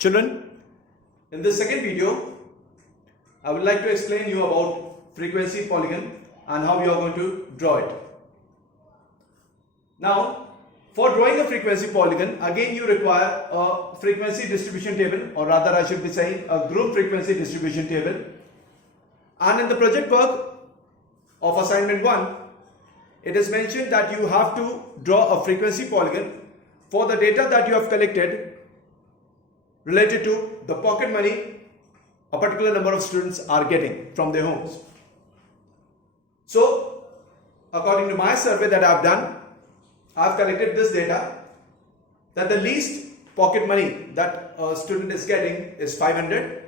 Children, in this second video, I would like to explain you about frequency polygon and how you are going to draw it. Now, for drawing a frequency polygon, again you require a frequency distribution table, or rather I should be saying a group frequency distribution table. And in the project work of assignment 1, it is mentioned that you have to draw a frequency polygon for the data that you have collected related to the pocket money a particular number of students are getting from their homes. So, according to my survey that I have done, I have collected this data that the least pocket money that a student is getting is 500,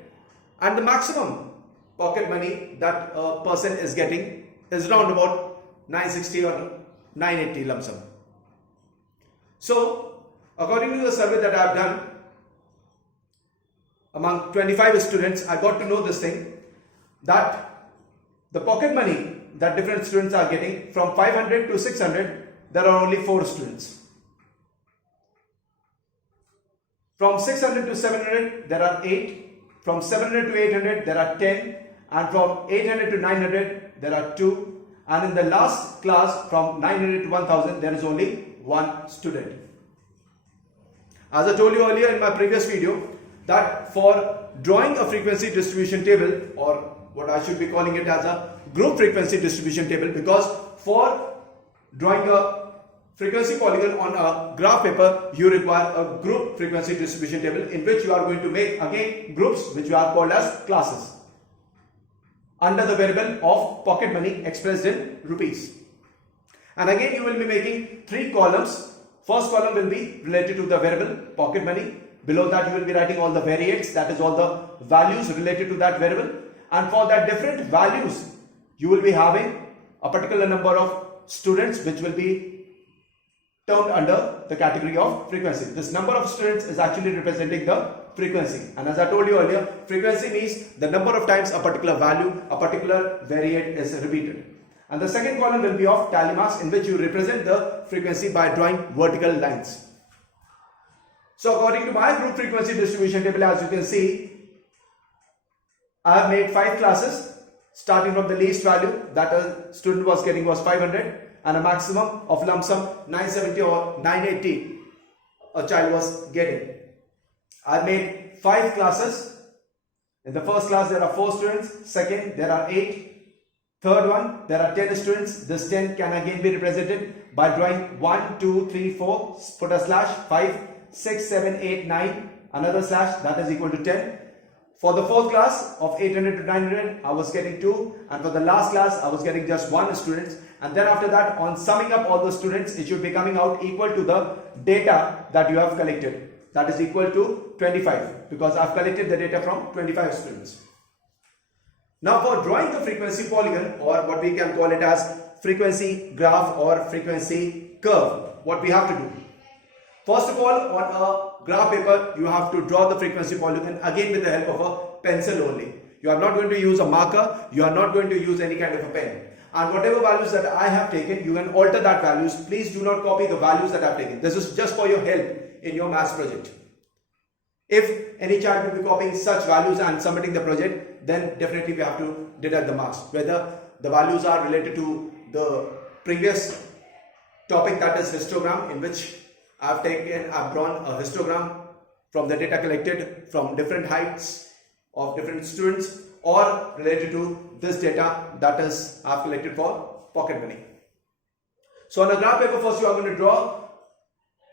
and the maximum pocket money that a person is getting is around about 960 or 980 lump sum. So, according to the survey that I have done, among 25 students, I got to know this thing, that the pocket money that different students are getting from 500 to 600, there are only 4 students. From 600 to 700, there are 8. From 700 to 800, there are 10. And from 800 to 900, there are 2. And in the last class, from 900 to 1000, there is only 1 student. As I told you earlier in my previous video, that for drawing a frequency distribution table, or what I should be calling it as a group frequency distribution table, because for drawing a frequency polygon on a graph paper, you require a group frequency distribution table in which you are going to make again groups which you are called as classes under the variable of pocket money expressed in rupees. And again you will be making 3 columns. First column will be related to the variable pocket money. Below that you will be writing all the variates, that is all the values related to that variable. And for that different values, you will be having a particular number of students which will be termed under the category of frequency. This number of students is actually representing the frequency. And as I told you earlier, frequency means the number of times a particular value, a particular variate is repeated. And the second column will be of tally marks, in which you represent the frequency by drawing vertical lines. So according to my group frequency distribution table, as you can see, I have made 5 classes starting from the least value that a student was getting was 500, and a maximum of lump sum 970 or 980 a child was getting. I have made 5 classes. In the first class there are 4 students, second there are 8, third one there are 10 students. This 10 can again be represented by drawing 1, 2, 3, 4, put a slash, 5, 6, 7, 8, 9, another slash, that is equal to 10. For the fourth class of 800 to 900, I was getting 2, and for the last class, I was getting just 1 student. And then after that, on summing up all the students, it should be coming out equal to the data that you have collected. That is equal to 25, because I have collected the data from 25 students. Now for drawing the frequency polygon, or what we can call it as frequency graph or frequency curve, what we have to do. First of all, on a graph paper, you have to draw the frequency polygon again with the help of a pencil only. You are not going to use a marker, you are not going to use any kind of a pen. And whatever values that I have taken, you can alter that values. Please do not copy the values that I have taken. This is just for your help in your maths project. If any child will be copying such values and submitting the project, then definitely we have to deduct the marks. Whether the values are related to the previous topic, that is histogram, in which I've drawn a histogram from the data collected from different heights of different students, or related to this data that is I've collected for pocket money. So on a graph paper, first you are going to draw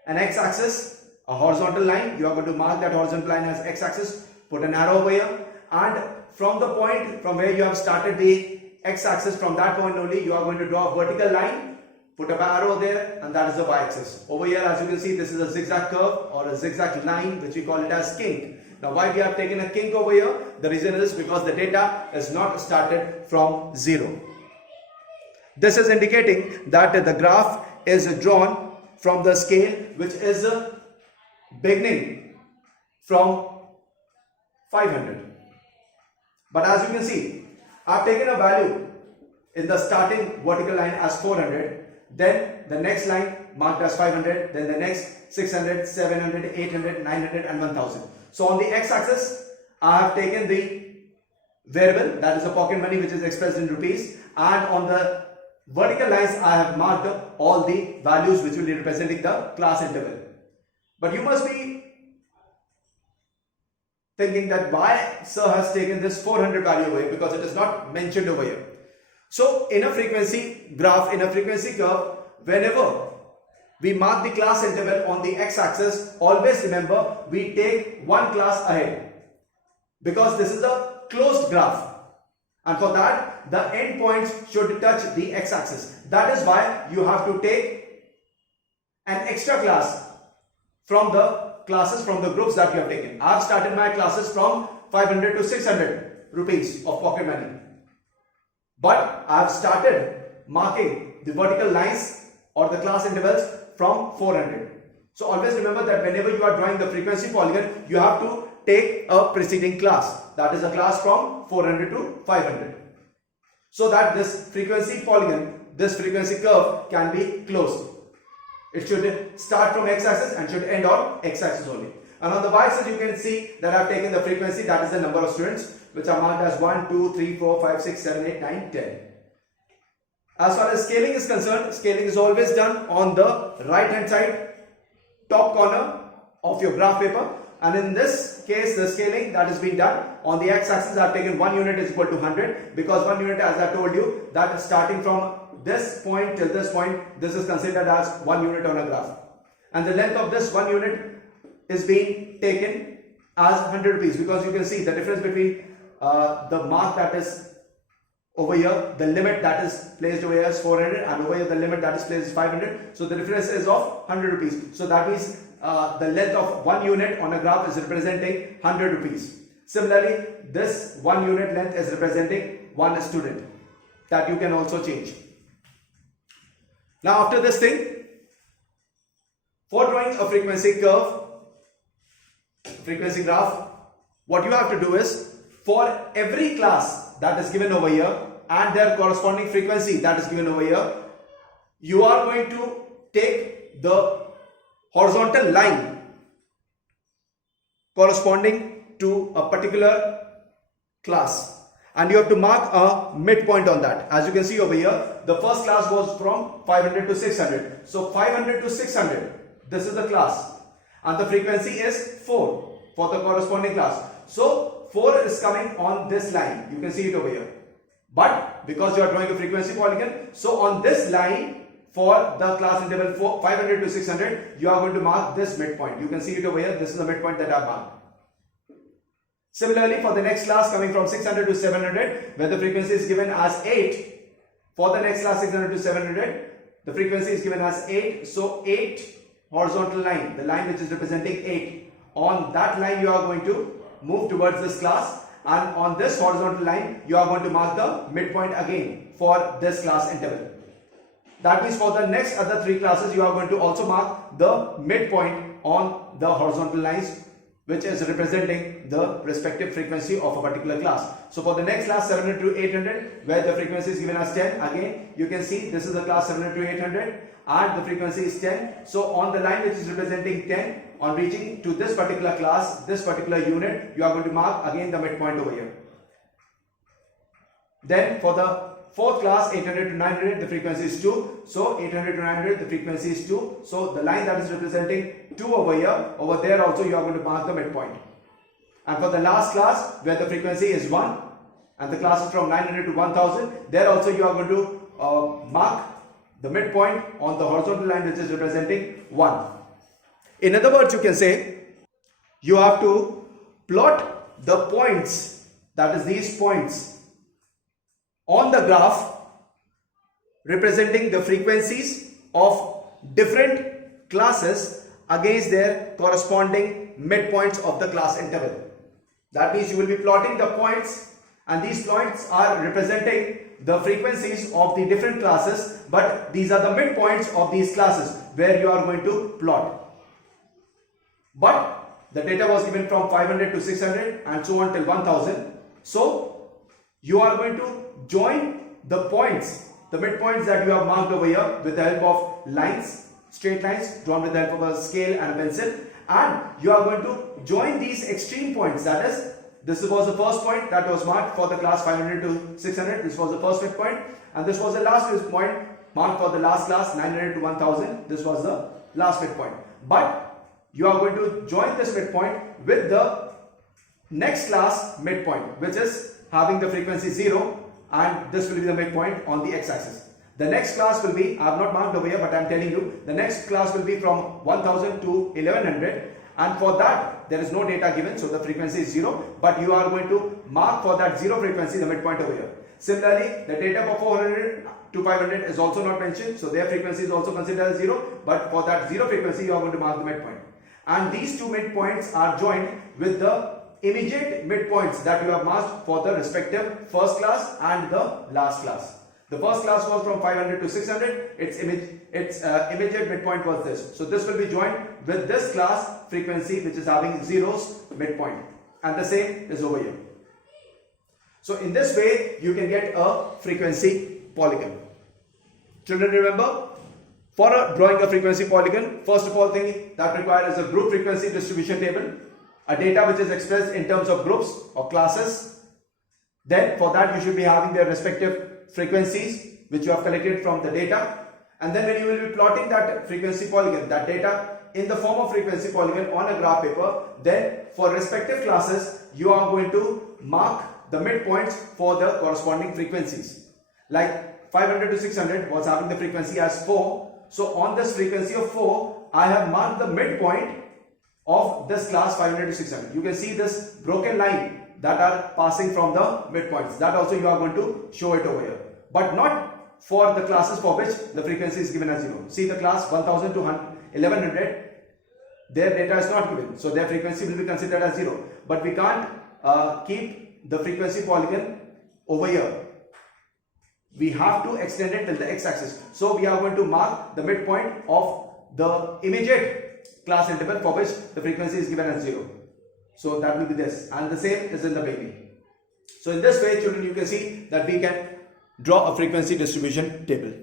an x-axis, a horizontal line. You are going to mark that horizontal line as x-axis, put an arrow over here, and from the point from where you have started the x-axis, from that point only you are going to draw a vertical line. Put an arrow there, and that is the y-axis. Over here, as you can see, this is a zigzag curve or a zigzag line, which we call it as kink. Now, why we have taken a kink over here? The reason is because the data is not started from 0. This is indicating that the graph is drawn from the scale which is beginning from 500. But as you can see, I have taken a value in the starting vertical line as 400. Then the next line marked as 500, then the next 600, 700, 800, 900 and 1000. So on the x-axis, I have taken the variable, that is the pocket money, which is expressed in rupees, and on the vertical lines I have marked up all the values which will be representing the class interval. But you must be thinking that why sir has taken this 400 value over here, because it is not mentioned over here. So in a frequency graph, in a frequency curve, whenever we mark the class interval on the x-axis, always remember we take one class ahead, because this is a closed graph, and for that the endpoints should touch the x-axis. That is why you have to take an extra class from the classes, from the groups that you have taken. I have started my classes from 500 to 600 rupees of pocket money, but I have started marking the vertical lines or the class intervals from 400. So always remember that whenever you are drawing the frequency polygon, you have to take a preceding class, that is a class from 400 to 500, so that this frequency polygon, this frequency curve can be closed. It should start from x-axis and should end on x-axis only. And on the y-axis you can see that I have taken the frequency, that is the number of students, which are marked as 1, 2, 3, 4, 5, 6, 7, 8, 9, 10. As far as scaling is concerned, scaling is always done on the right hand side top corner of your graph paper, and in this case the scaling that is being done on the x-axis I have taken 1 unit is equal to 100, because 1 unit, as I told you, that is starting from this point till this point, this is considered as 1 unit on a graph, and the length of this 1 unit is being taken as 100 rupees, because you can see the difference between the mark that is over here, the limit that is placed over here is 400, and over here the limit that is placed is 500. So the difference is of 100 rupees. So that means the length of 1 unit on a graph is representing 100 rupees. Similarly, this 1 unit length is representing 1 student, that you can also change. Now after this thing, for drawing a frequency curve, frequency graph, what you have to do is, for every class that is given over here and their corresponding frequency that is given over here, you are going to take the horizontal line corresponding to a particular class, and you have to mark a midpoint on that. As you can see over here, the first class goes from 500 to 600. So 500 to 600, this is the class, and the frequency is 4 for the corresponding class. So 4 is coming on this line, you can see it over here. But because you are drawing a frequency polygon, so on this line for the class interval 500 to 600, you are going to mark this midpoint. You can see it over here, this is the midpoint that I have marked. Similarly, for the next class coming from 600 to 700, where the frequency is given as 8, for the next class 600 to 700, the frequency is given as 8. So 8 horizontal line, the line which is representing 8, on that line you are going to move towards this class, and on this horizontal line you are going to mark the midpoint again for this class interval. That means for the next other 3 classes you are going to also mark the midpoint on the horizontal lines, which is representing the respective frequency of a particular class. So for the next class 700 to 800, where the frequency is given as 10, again you can see this is the class 700 to 800 and the frequency is 10. So on the line which is representing 10, on reaching to this particular class, this particular unit, you are going to mark again the midpoint over here. Then for the fourth class 800 to 900, the frequency is 2. So 800 to 900, the frequency is 2. So the line that is representing 2 over here, over there also you are going to mark the midpoint. And for the last class where the frequency is 1 and the class is from 900 to 1000, there also you are going to mark the midpoint on the horizontal line which is representing 1. In other words, you can say you have to plot the points, that is these points, on the graph representing the frequencies of different classes against their corresponding midpoints of the class interval. That means you will be plotting the points, and these points are representing the frequencies of the different classes, but these are the midpoints of these classes where you are going to plot. But the data was given from 500 to 600 and so on till 1000. So you are going to join the points, the midpoints that you have marked over here with the help of lines, straight lines drawn with the help of a scale and a pencil, and you are going to join these extreme points. That is, this was the first point that was marked for the class 500 to 600. This was the first midpoint, and this was the last point marked for the last class 900 to 1000. This was the last midpoint. But you are going to join this midpoint with the next class midpoint, which is having the frequency 0, and this will be the midpoint on the x-axis. The next class will be, I have not marked over here, but I am telling you, the next class will be from 1000 to 1100, and for that there is no data given, so the frequency is 0, but you are going to mark for that 0 frequency the midpoint over here. Similarly, the data for 400 to 500 is also not mentioned, so their frequency is also considered as 0, but for that 0 frequency you are going to mark the midpoint. And these two midpoints are joined with the immediate midpoints that you have marked for the respective first class and the last class. The first class was from 500 to 600, its immediate midpoint was this. So this will be joined with this class frequency which is having 0's midpoint, and the same is over here. So in this way you can get a frequency polygon. Children, remember, for drawing a frequency polygon, first of all thing that required is a group frequency distribution table, a data which is expressed in terms of groups or classes. Then for that you should be having their respective frequencies which you have collected from the data, and then when you will be plotting that frequency polygon, that data in the form of frequency polygon on a graph paper, then for respective classes you are going to mark the midpoints for the corresponding frequencies. Like 500 to 600 was having the frequency as 4, so on this frequency of 4 I have marked the midpoint of this class 500 to 600. You can see this broken line that are passing from the midpoints. That also you are going to show it over here, but not for the classes for which the frequency is given as 0. See the class 1000 to 1100, their data is not given, so their frequency will be considered as 0. But we can't keep the frequency polygon over here. We have to extend it till the x-axis. So we are going to mark the midpoint of the immediate class interval for which the frequency is given as 0. So that will be this, and the same is in the baby. So in this way, children, you can see that we can draw a frequency distribution table.